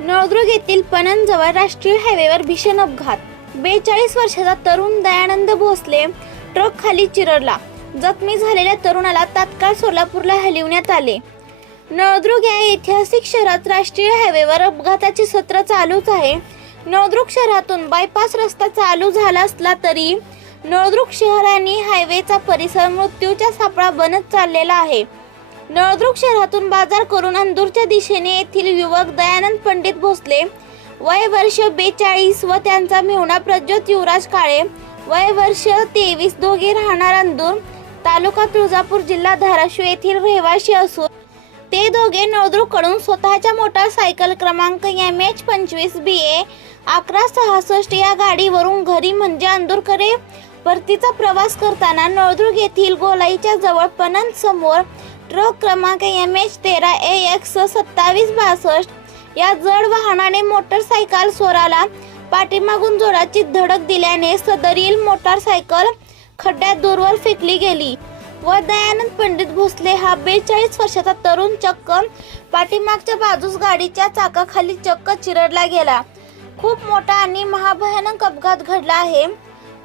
नळदुर्ग येथील पणनजवळ राष्ट्रीय हायवेवर भीषण अपघात. बेचाळीस वर्षाचा तरुण दयानंद भोसले ट्रक खाली चिरडला. जखमी झालेल्या तरुणाला तात्काळ सोलापूरला हलविण्यात आले. नळदुर्ग या ऐतिहासिक शहरात राष्ट्रीय हायवेवर अपघाताचे सत्र चालूच आहे. नळदुर्ग शहरातून बायपास रस्ता चालू झाला असला तरी नळदुर्ग शहर आणि हायवेचा परिसर मृत्यूच्या सापळा बनत चाललेला आहे. नळदुर्ग शहरातून बाजार करून अंदूरच्या दिशेने येथील युवक दयानंद पंडित भोसले. वय वर्ष बेचाळीस व त्यांचा मेहुणा प्रज्योत युवराज काळे. वय वर्ष तेवीस दोघे राहणार अंदूर. तालुका तुळजापूर जिल्हा धाराशिव येथील रहिवासी असून ते दोघे नळदुर्गकडून स्वतःच्या मोटारसायकल क्रमांक एम एच पंचवीस बी ए अकरा सहासष्ट या गाडीवरून घरी म्हणजे अंदूरकडे परतीचा प्रवास करताना नळदुर्ग येथील गोलाईच्या जवळ पणन समोर ट्रक क्रमांक एम एच तेरा ए एक्स सत्तावीस बासष्ट या जड वाहनाने मोटरसायकल स्वराला पाठीमागून जोराची धडक दिल्याने सदरील मोटारसायकल खड्ड्यात दूरवर फेकली गेली व दयानंद पंडित भोसले हा बेचाळीस वर्षाचा तरुण चक्क पाठीमागच्या बाजूस गाडीच्या चाकाखाली चक्क चिरडला गेला. खूप मोठा आणि महाभयानक अपघात घडला आहे.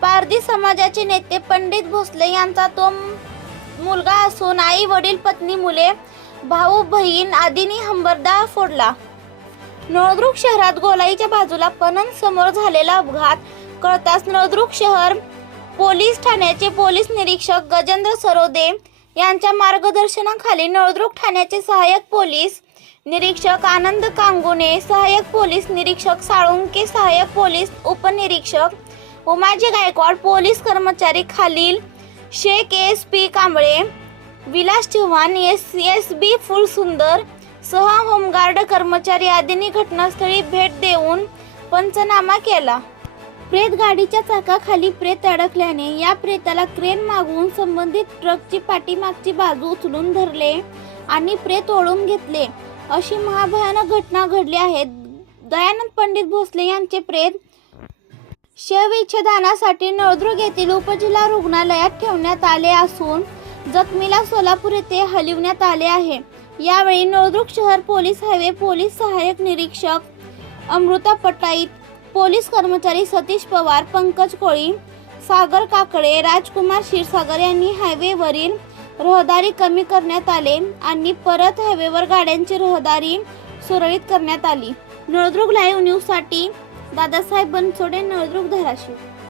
पारधी समाजाचे नेते पंडित भोसले यांचा तो मुलगा असून आई वडील पत्नी मुले भाऊ बहीण आदींनी हंबरदा फोडला. नळदुर्ग शहरात गोलाईच्या बाजूला पणन समोर झालेला अपघात कळताच नळदुर्ग शहर पोलीस ठाण्याचे पोलीस निरीक्षक गजेंद्र सरोदे यांच्या मार्गदर्शनाखाली नळदुर्ग ठाण्याचे सहाय्यक पोलीस निरीक्षक आनंद कांगुने सहाय्यक पोलीस निरीक्षक साळुंके सहाय्यक पोलीस उपनिरीक्षक उमाजी गायकवाड पोलीस कर्मचारी खालील Shaikh S P Kamble Vilas Chavan S S B Phulsundar सह होमगार्ड कर्मचारी आदींनी घटनास्थळी भेट देऊन पंचनामा केला. प्रेत गाडीच्या चाकाखाली प्रेत अडकल्याने या प्रेताला क्रेन मागवून संबंधित ट्रकची पाठीमागची बाजू उचलून धरले आणि प्रेत ओढून घेतले. अशी महाभयानक घटना घडली आहे. दयानंद पंडित भोसले यांचे प्रेत शवविच्छेदनासाठी नळदुर्ग येथील उपजिल्हा रुग्णालयात ठेवण्यात आले असून जखमीला सोलापूर येथे हलविण्यात आले आहे. यावेळी नळदुर्ग शहर पोलीस हायवे पोलीस सहाय्यक निरीक्षक अमृता पटाईत पोलीस कर्मचारी सतीश पवार पंकज कोळी सागर काकडे राजकुमार क्षीरसागर यांनी हायवेवरील रहदारी कमी करण्यात आले आणि परत हायवेवर गाड्यांची रहदारी सुरळीत करण्यात आली. नळदुर्ग लाईव्ह न्यूजसाठी दादासाहेब बनसोडे नळदुर्ग धाराशिव.